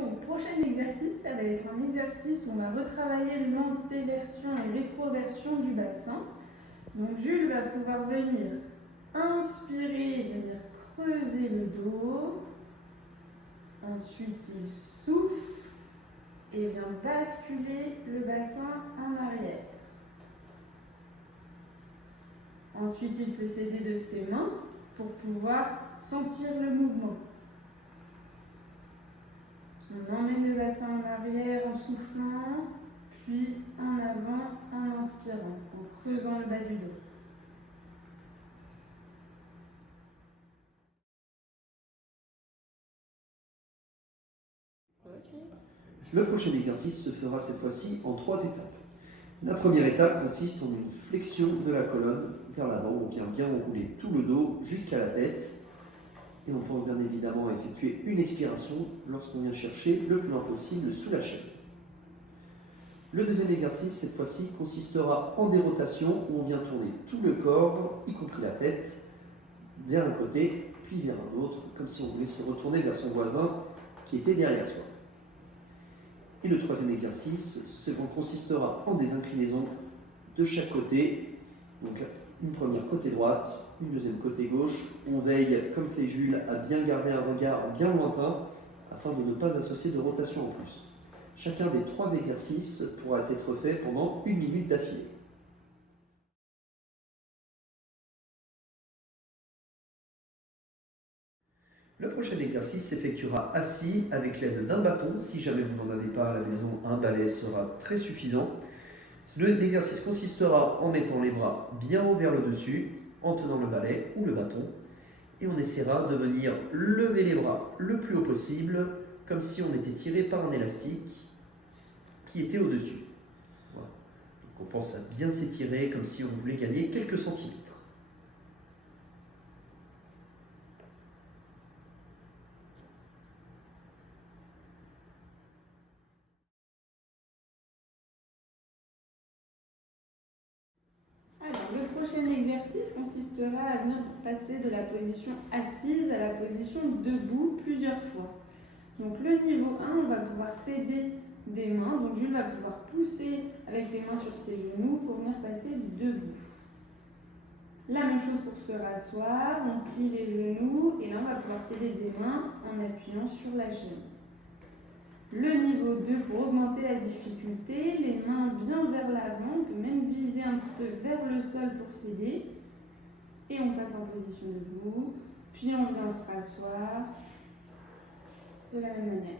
Donc, prochain exercice, ça va être un exercice où on va retravailler l'antéversion et rétroversion du bassin. Donc, Jules va pouvoir venir inspirer, venir creuser le dos. Ensuite, il souffle et vient basculer le bassin en arrière. Ensuite, il peut s'aider de ses mains pour pouvoir sentir le mouvement. On emmène le bassin en arrière en soufflant, puis en avant en inspirant, en creusant le bas du dos. Le prochain exercice se fera cette fois-ci en 3 étapes. La première étape consiste en une flexion de la colonne vers l'avant. On vient bien enrouler tout le dos jusqu'à la tête. Et on peut bien évidemment effectuer une expiration lorsqu'on vient chercher le plus loin possible sous la chaise. Le deuxième exercice, cette fois-ci, consistera en des rotations où on vient tourner tout le corps, y compris la tête, vers un côté, puis vers un autre, comme si on voulait se retourner vers son voisin qui était derrière soi. Et le troisième exercice, consistera en des inclinaisons de chaque côté. Donc une première côté droite, une deuxième côté gauche. On veille, comme fait Jules, à bien garder un regard bien lointain afin de ne pas associer de rotation en plus. Chacun des 3 exercices pourra être fait pendant 1 minute d'affilée. Le prochain exercice s'effectuera assis avec l'aide d'un bâton. Si jamais vous n'en avez pas à la maison, un balai sera très suffisant. L'exercice consistera en mettant les bras bien haut vers le dessus, en tenant le balai ou le bâton, et on essaiera de venir lever les bras le plus haut possible, comme si on était tiré par un élastique qui était au-dessus. Voilà. Donc on pense à bien s'étirer comme si on voulait gagner quelques centimètres. Alors, le prochain exercice consistera à venir passer de la position assise à la position debout plusieurs fois. Donc, le niveau 1, on va pouvoir s'aider des mains. Donc, Jules va pouvoir pousser avec les mains sur ses genoux pour venir passer debout. La même chose pour se rasseoir, on plie les genoux et là, on va pouvoir s'aider des mains en appuyant sur la chaise. Le niveau 2, pour augmenter la difficulté, les mains bien vers l'avant, on peut même viser un petit peu vers le sol pour s'aider. Et on passe en position debout, puis on vient se rasseoir de la même manière.